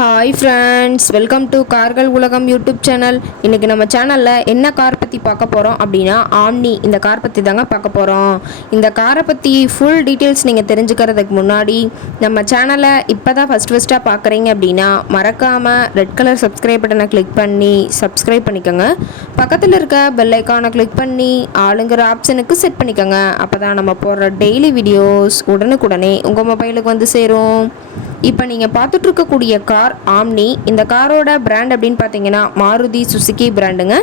Hi friends, welcome to கார்கள் உலகம் YouTube channel. இன்றைக்கி நம்ம சேனலில் என்ன கார் பற்றி பார்க்க போகிறோம் அப்படின்னா ஆம்னி இந்த கார் பற்றி தாங்க பார்க்க போகிறோம். இந்த காரை பற்றி ஃபுல் டீட்டெயில்ஸ் நீங்கள் தெரிஞ்சுக்கிறதுக்கு முன்னாடி நம்ம சேனலை இப்போ தான் ஃபஸ்ட்டாக பார்க்குறீங்க அப்படின்னா மறக்காமல் ரெட் கலர் சப்ஸ்கிரைப் பட்டனை கிளிக் பண்ணி சப்ஸ்கிரைப் பண்ணிக்கோங்க. பக்கத்தில் இருக்க பெல் ஐக்கானை கிளிக் பண்ணி ஆளுங்கிற ஆப்ஷனுக்கு செட் பண்ணிக்கோங்க. அப்போ தான் நம்ம போடுற டெய்லி வீடியோஸ் உடனுக்குடனே உங்கள் மொபைலுக்கு வந்து சேரும். இப்போ நீங்கள் பார்த்துட்ருக்கக்கூடிய கார் ஆம்னி. இந்த காரோட பிராண்ட் அப்படின்னு பார்த்தீங்கன்னா மாருதி சுசுகி பிராண்டுங்க.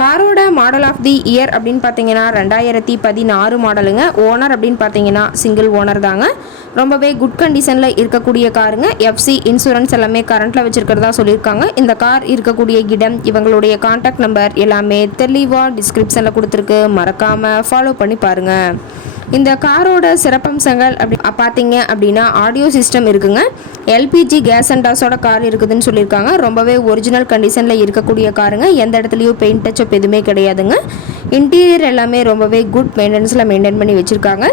காரோட மாடல் ஆஃப் தி இயர் அப்படின்னு பார்த்தீங்கன்னா 2016 மாடலுங்க. ஓனர் அப்படின்னு பார்த்தீங்கன்னா சிங்கிள் ஓனர் தாங்க. ரொம்பவே குட் கண்டிஷனில் இருக்கக்கூடிய காருங்க. எஃப்சி இன்சூரன்ஸ் எல்லாமே கரண்ட்டில் வச்சுருக்கிறதா சொல்லியிருக்காங்க. இந்த கார் இருக்கக்கூடிய இடம், இவங்களுடைய கான்டாக்ட் நம்பர் எல்லாமே தெளிவாக டிஸ்கிரிப்ஷனில் கொடுத்துருக்கு. மறக்காமல் ஃபாலோ பண்ணி பாருங்கள். இந்த காரோட சிறப்பம்சங்கள் அப்படி பார்த்தீங்க அப்படின்னா ஆடியோ சிஸ்டம் இருக்குங்க. எல்பிஜி கேஸ் அண்ட் டாஸோட கார் இருக்குதுன்னு சொல்லியிருக்காங்க. ரொம்பவே ஒரிஜினல் கண்டிஷனில் இருக்கக்கூடிய காருங்க. எந்த இடத்துலையும் பெயிண்ட் டச்சப் எதுவுமே கிடையாதுங்க. இன்டீரியர் எல்லாமே ரொம்பவே குட் மெயின்டெனன்ஸில் மெயின்டைன் பண்ணி வச்சுருக்காங்க.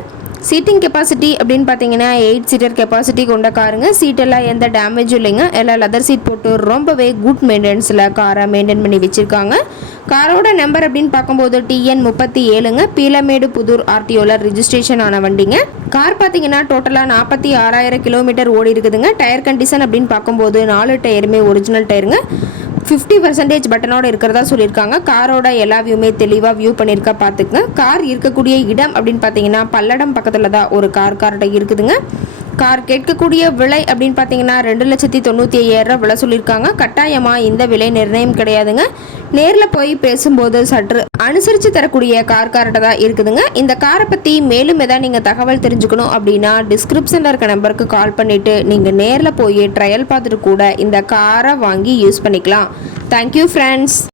சீட்டிங் கெப்பாசிட்டி அப்படின்னு பார்த்தீங்கன்னா 8 சீட்டர் கெப்பாசிட்டி கொண்ட காருங்க. சீட்டெல்லாம் எந்த டேமேஜும் இல்லைங்க. எல்லாம் லெதர் சீட் போட்டு ரொம்பவே குட் மெயின்டெனன்ஸில் காரை மெயின்டைன் பண்ணி வச்சுருக்காங்க. காரோட நம்பர் அப்படின்னு பார்க்கும்போது TN 37ங்க. பீலமேடு புதூர் RTOல ரிஜிஸ்ட்ரேஷன் ஆன வண்டிங்க. கார் பார்த்தீங்கன்னா டோட்டலாக 46,000 கிலோமீட்டர் ஓடி இருக்குதுங்க. டயர் கண்டிஷன் அப்படின்னு பார்க்கும்போது 4 டயருமே ஒரிஜினல் டயருங்க. 50% பட்டனோட இருக்கிறதா சொல்லியிருக்காங்க. காரோட எல்லா வியூமே தெளிவாக வியூ பண்ணியிருக்கா பார்த்துக்குங்க. கார் இருக்கக்கூடிய இடம் அப்படின்னு பார்த்தீங்கன்னா பல்லடம் பக்கத்தில் தான் ஒரு கார்ட்ட இருக்குதுங்க. கார் கேட்கக்கூடிய விலை அப்படின்னு பார்த்தீங்கன்னா 2,95,000 விலை சொல்லியிருக்காங்க. கட்டாயமாக இந்த விலை நிர்ணயம் கிடையாதுங்க. நேரில் போய் பேசும்போது சற்று அனுசரித்து தரக்கூடிய கார்ட்ட தான் இருக்குதுங்க. இந்த காரை பற்றி மேலும் எதாவது நீங்கள் தகவல் தெரிஞ்சுக்கணும் அப்படின்னா டிஸ்கிரிப்ஷனில் இருக்க நம்பருக்கு கால் பண்ணிவிட்டு நீங்கள் நேரில் போய் ட்ரையல் பார்த்துட்டு கூட இந்த காரை வாங்கி யூஸ் பண்ணிக்கலாம். Thank you friends.